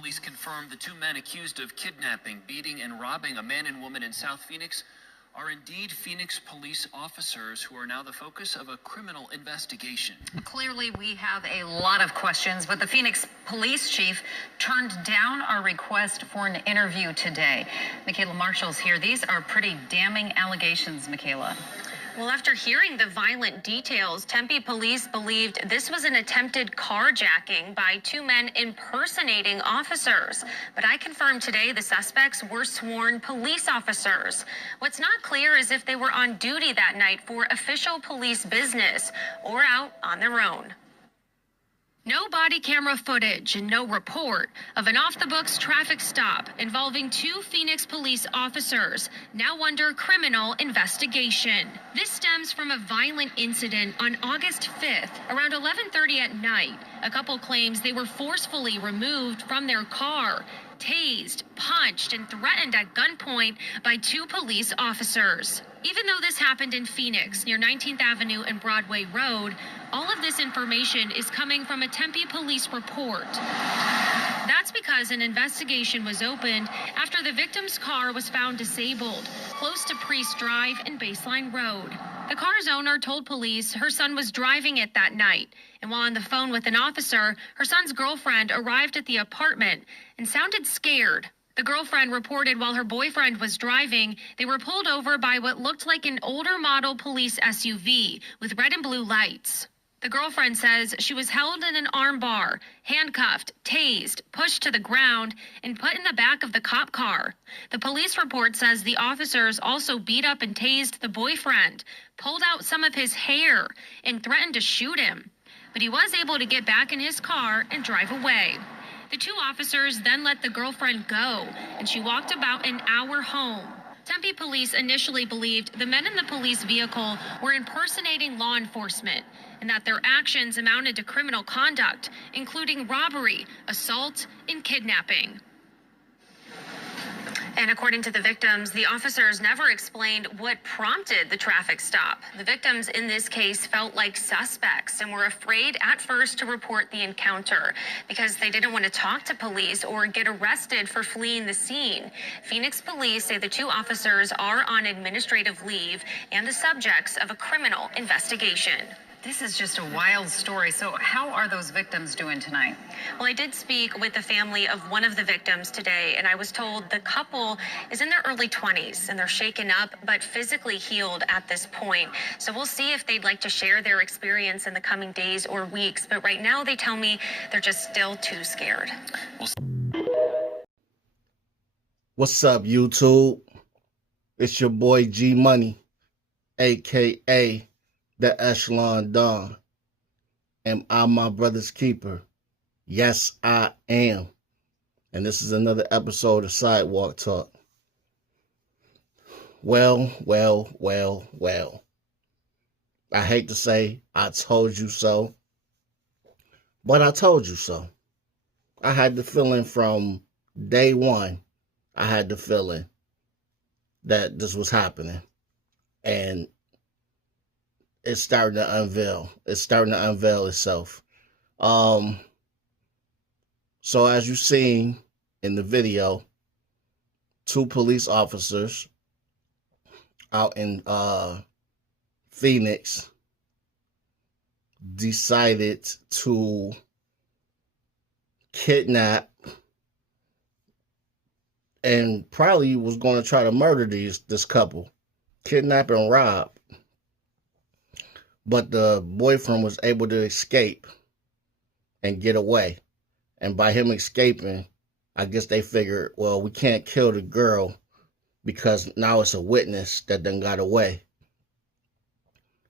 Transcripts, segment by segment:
police confirmed the two men accused of kidnapping, beating, and robbing a man and woman in South Phoenix are indeed Phoenix police officers who are now the focus of a criminal investigation. Clearly, we have a lot of questions, but the Phoenix police chief turned down our request for an interview today. Michaela Marshall's here. These are pretty damning allegations, Michaela. Well, after hearing the violent details, Tempe police believed this was an attempted carjacking by two men impersonating officers. But I confirmed today the suspects were sworn police officers. What's not clear is if they were on duty that night for official police business or out on their own. No body camera footage and no report of an off-the-books traffic stop involving two Phoenix police officers now under criminal investigation. This stems from a violent incident on August 5th, around 11:30 at night. A couple claims they were forcefully removed from their car, tased, punched, and threatened at gunpoint by two police officers. Even though this happened in Phoenix, near 19th Avenue and Broadway Road, all of this information is coming from a Tempe police report. That's because an investigation was opened after the victim's car was found disabled, close to Priest Drive and Baseline Road. The car's owner told police her son was driving it that night, and while on the phone with an officer, her son's girlfriend arrived at the apartment and sounded scared. The girlfriend reported while her boyfriend was driving, they were pulled over by what looked like an older model police SUV with red and blue lights. The girlfriend says she was held in an armbar, handcuffed, tased, pushed to the ground, and put in the back of the cop car. The police report says the officers also beat up and tased the boyfriend, pulled out some of his hair, and threatened to shoot him. But he was able to get back in his car and drive away. The two officers then let the girlfriend go, and she walked about an hour home. Tempe police initially believed the men in the police vehicle were impersonating law enforcement and that their actions amounted to criminal conduct, including robbery, assault, and kidnapping. And according to the victims, the officers never explained what prompted the traffic stop. The victims in this case felt like suspects and were afraid at first to report the encounter because they didn't want to talk to police or get arrested for fleeing the scene. Phoenix police say the two officers are on administrative leave and the subjects of a criminal investigation. This is just a wild story. So how are those victims doing tonight? Well, I did speak with the family of one of the victims today, and I was told the couple is in their early 20s and they're shaken up but physically healed at this point. So we'll see if they'd like to share their experience in the coming days or weeks. But right now they tell me they're just still too scared. What's up, YouTube? It's your boy G Money, aka the Echelon Don. Am I my brother's keeper? Yes, I am. And this is another episode of Sidewalk Talk. Well. I hate to say I told you so, but I told you so. I had the feeling from day one, I had the feeling that this was happening. And it's starting to unveil. It's starting to unveil itself. So as you seen in the video, two police officers out in Phoenix decided to kidnap and probably was going to try to murder this couple. Kidnap and rob. But the boyfriend was able to escape and get away. And by him escaping, I guess they figured, well, we can't kill the girl because now it's a witness that done got away.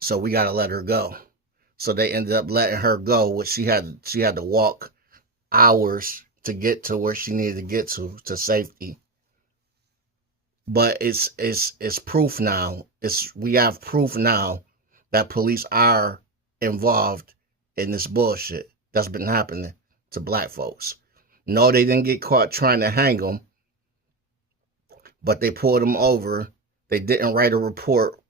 So we got to let her go. So they ended up letting her go, which she had to walk hours to get to where she needed to get to safety. But it's proof now. We have proof now that police are involved in this bullshit that's been happening to black folks. No, they didn't get caught trying to hang them, but they pulled them over. They didn't write a report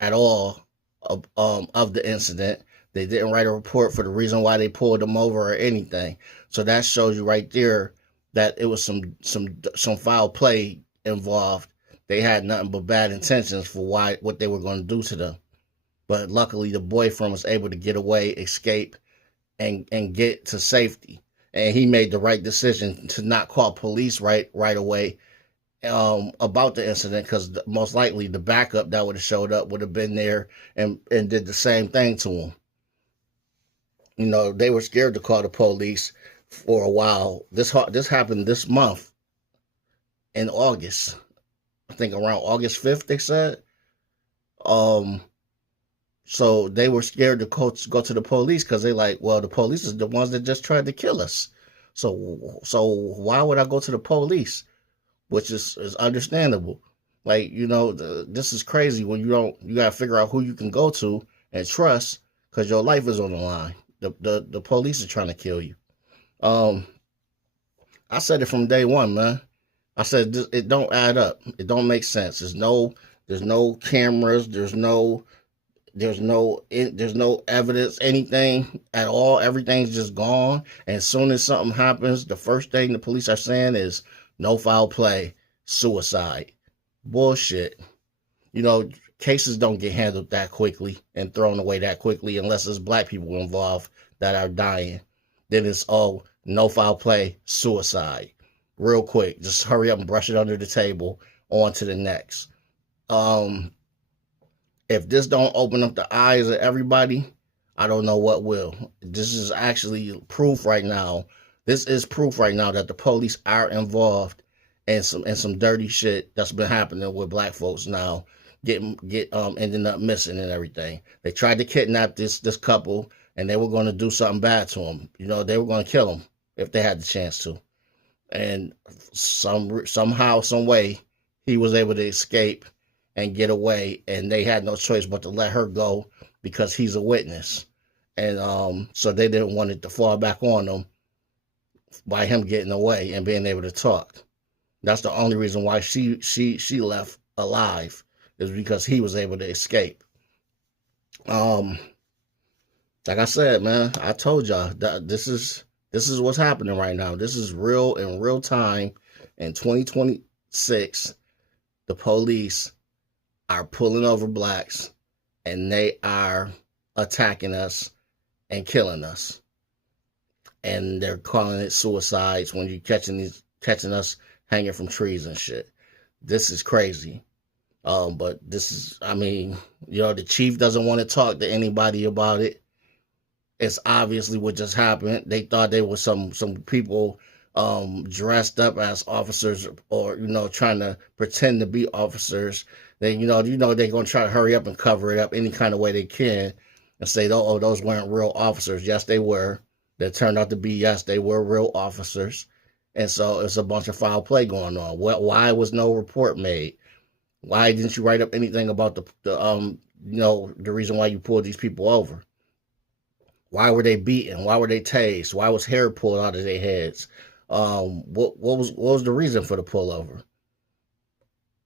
at all of the incident. They didn't write a report for the reason why they pulled them over or anything. So that shows you right there that it was some foul play involved. They had nothing but bad intentions for what they were going to do to them. But luckily, the boyfriend was able to get away, escape, and get to safety. And he made the right decision to not call police right away about the incident, because most likely the backup that would have showed up would have been there and did the same thing to him. You know, they were scared to call the police for a while. This happened this month in August. I think around August 5th, they said. So they were scared to go to the police because they like, well, the police is the ones that just tried to kill us. So why would I go to the police? Which is understandable. Like, you know, this is crazy when you got to figure out who you can go to and trust, because your life is on the line. The police are trying to kill you. I said it from day one, man. I said it don't add up. It don't make sense. There's no cameras. There's no evidence, anything at all. Everything's just gone. And as soon as something happens, the first thing the police are saying is no foul play, suicide. Bullshit. You know, cases don't get handled that quickly and thrown away that quickly unless there's black people involved that are dying. Then it's, oh, no foul play, suicide. Real quick. Just hurry up and brush it under the table. On to the next. If this don't open up the eyes of everybody, I don't know what will. This is actually proof right now. This is proof right now that the police are involved in some dirty shit that's been happening with black folks now, ending up missing and everything. They tried to kidnap this couple, and they were going to do something bad to them. You know, they were going to kill them if they had the chance to. And somehow, some way, he was able to escape and get away, and they had no choice but to let her go because he's a witness. And so they didn't want it to fall back on them by him getting away and being able to talk. That's the only reason why she left alive, is because he was able to escape. Like I said, man, I told y'all that this is what's happening right now. This is real in real time. In 2026, the police are pulling over blacks, and they are attacking us and killing us. And they're calling it suicides when you're catching us hanging from trees and shit. This is crazy. But this is, I mean, you know, the chief doesn't want to talk to anybody about it. It's obviously what just happened. They thought they were some people dressed up as officers, or, you know, trying to pretend to be officers. They, you know, they're going to try to hurry up and cover it up any kind of way they can and say, oh, those weren't real officers. Yes, they were. That turned out to be, yes, they were real officers. And so it's a bunch of foul play going on. Why was no report made? Why didn't you write up anything about the reason why you pulled these people over? Why were they beaten? Why were they tased? Why was hair pulled out of their heads? What was the reason for the pullover?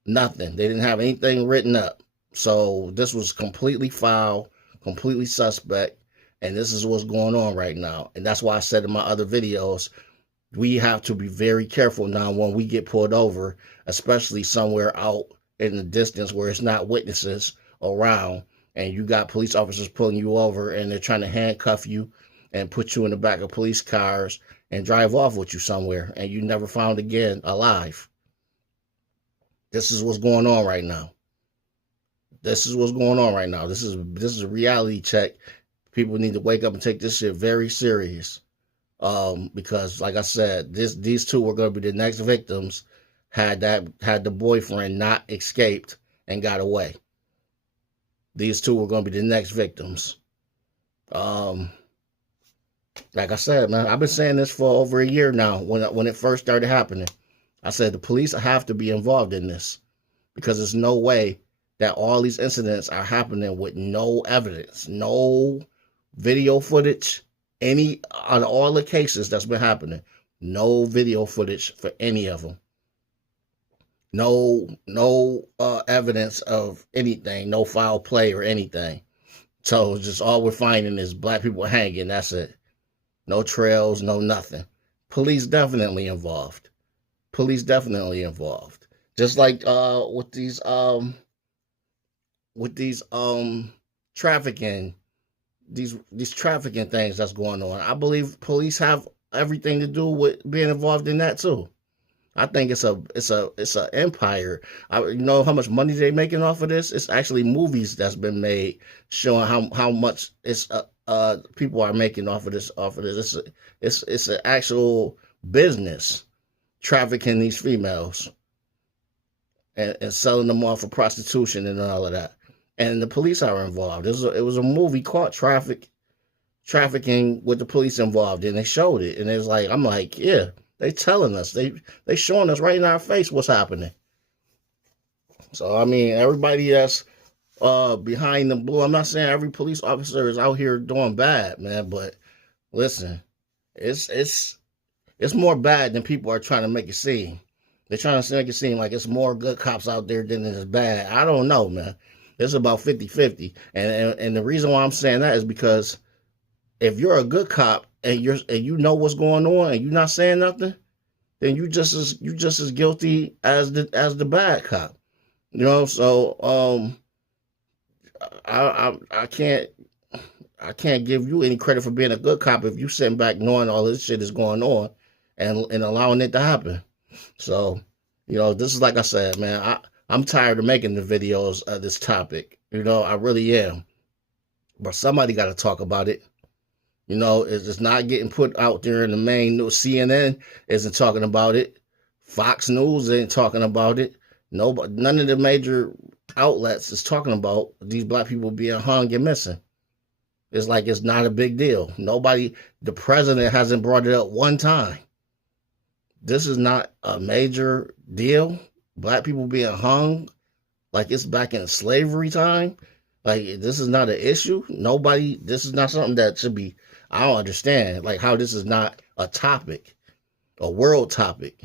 Nothing. They didn't have anything written up. So this was completely foul, completely suspect, and this is what's going on right now. And that's why I said in my other videos, we have to be very careful now when we get pulled over, especially somewhere out in the distance where it's not witnesses around, and you got police officers pulling you over, and they're trying to handcuff you and put you in the back of police cars and drive off with you somewhere, and you never found again alive. This is what's going on right now. This is what's going on right now. This is a reality check. People need to wake up and take this shit very serious. Because like I said, these two were going to be the next victims had the boyfriend not escaped and got away. These two were going to be the next victims. Like I said, man, I've been saying this for over a year now. When it first started happening, I said the police have to be involved in this, because there's no way that all these incidents are happening with no evidence, no video footage, on all the cases that's been happening, no video footage for any of them. No evidence of anything, no foul play or anything. So just all we're finding is black people hanging. That's it. No trails, no nothing. Police definitely involved. Police definitely involved. Just like with these trafficking these trafficking things that's going on. I believe police have everything to do with being involved in that too. I think it's a empire. You know how much money they making off of this? It's actually movies that's been made showing how much it's people are making off of this. It's an actual business trafficking these females and selling them off for prostitution and all of that. And the police are involved. It was a movie called Trafficking with the police involved, and they showed it. And it's like, I'm like, yeah, they telling us, they showing us right in our face what's happening. So I mean, everybody that's behind the blue, I'm not saying every police officer is out here doing bad, man, but listen, it's more bad than people are trying to make it seem. They're trying to make it seem like it's more good cops out there than it's bad. I don't know, man. It's about 50-50. And the reason why I'm saying that is because if you're a good cop and you know what's going on and you're not saying nothing, then you just as guilty as the bad cop. You know, so I can't give you any credit for being a good cop if you sitting back knowing all this shit is going on and allowing it to happen. So, you know, this is like I said, man, I'm tired of making the videos of this topic. You know, I really am. But somebody got to talk about it. You know, it's not getting put out there in the main news. CNN isn't talking about it. Fox News ain't talking about it. None of the major outlets is talking about these black people being hung and missing. It's like it's not a big deal. The president hasn't brought it up one time. This is not a major deal. Black people being hung like it's back in slavery time. Like, this is not an issue. This is not something that should be, I don't understand, like, how this is not a topic, a world topic.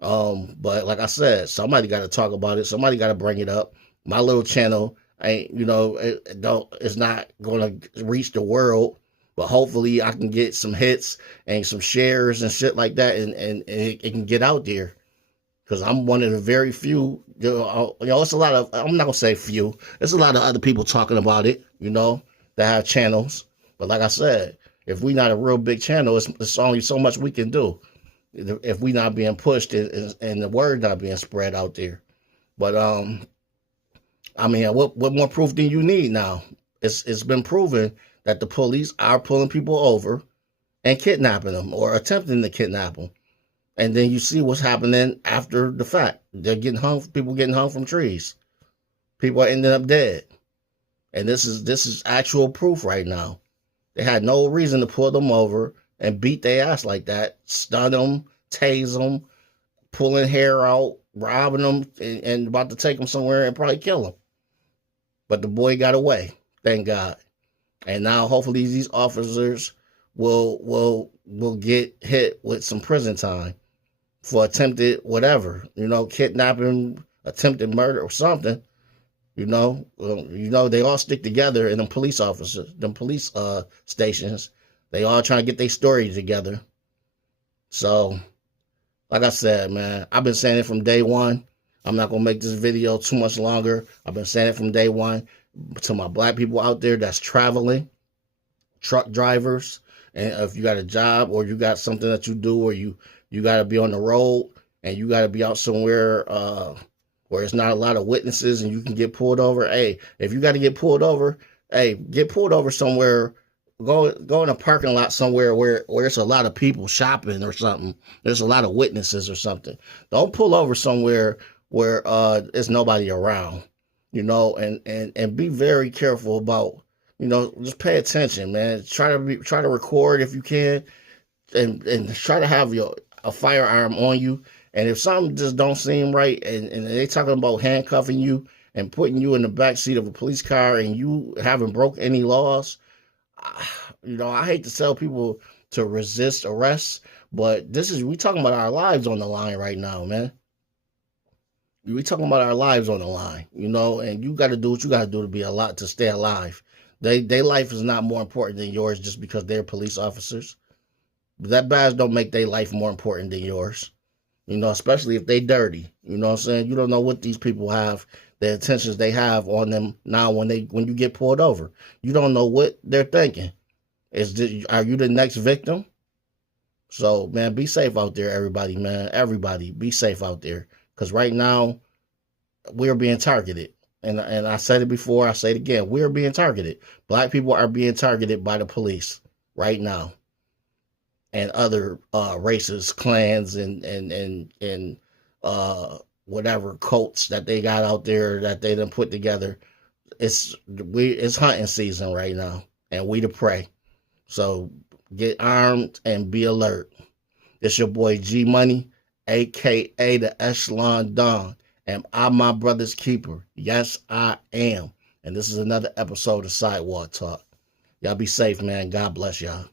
But like I said, somebody got to talk about it. Somebody got to bring it up. My little channel ain't, you know, it's not going to reach the world, but hopefully I can get some hits and some shares and shit like that, and it can get out there. Because I'm one of the very few, you know, it's a lot of, I'm not going to say few, there's a lot of other people talking about it, you know, that have channels. But like I said, if we not a real big channel, it's only so much we can do if we not being pushed and the word not being spread out there. But, I mean, what more proof do you need now? It's been proven that the police are pulling people over and kidnapping them or attempting to kidnap them. And then you see what's happening after the fact. They're getting hung, people getting hung from trees. People are ending up dead. And this is actual proof right now. They had no reason to pull them over and beat their ass like that, stun them, tase them, pulling hair out, robbing them, and about to take them somewhere and probably kill them. But the boy got away, thank God. And now hopefully these officers will get hit with some prison time for attempted whatever, you know, kidnapping, attempted murder or something. You know, they all stick together in them police officers, them police stations. They all trying to get their story together. So, like I said, man, I've been saying it from day one. I'm not going to make this video too much longer. I've been saying it from day one to my black people out there that's traveling, truck drivers. And if you got a job or you got something that you do or you got to be on the road and you got to be out somewhere where it's not a lot of witnesses and you can get pulled over. Hey, if you got to get pulled over, hey, get pulled over somewhere. Go in a parking lot somewhere where it's a lot of people shopping or something. There's a lot of witnesses or something. Don't pull over somewhere where there's nobody around, you know, and be very careful about, you know, just pay attention, man. Try to record if you can, and try to have a firearm on you. And if something just don't seem right, and they talking about handcuffing you and putting you in the back seat of a police car and you haven't broke any laws, you know, I hate to tell people to resist arrest, but we talking about our lives on the line right now, man. We talking about our lives on the line, you know, and you got to do what you got to do to stay alive. Their life is not more important than yours just because they're police officers. But that badge don't make their life more important than yours. You know, especially if they dirty. You know what I'm saying? You don't know what these people have, the intentions they have on them now when you get pulled over. You don't know what they're thinking. Are you the next victim? So, man, be safe out there, everybody, man. Everybody, be safe out there. Because right now, we're being targeted. And I said it before, I say it again. We're being targeted. Black people are being targeted by the police right now. And other races, clans, and whatever cults that they got out there that they done put together. It's hunting season right now. And we the prey. So get armed and be alert. It's your boy G Money, aka the Echelon Don, and I'm my brother's keeper. Yes, I am. And this is another episode of Sidewalk Talk. Y'all be safe, man. God bless y'all.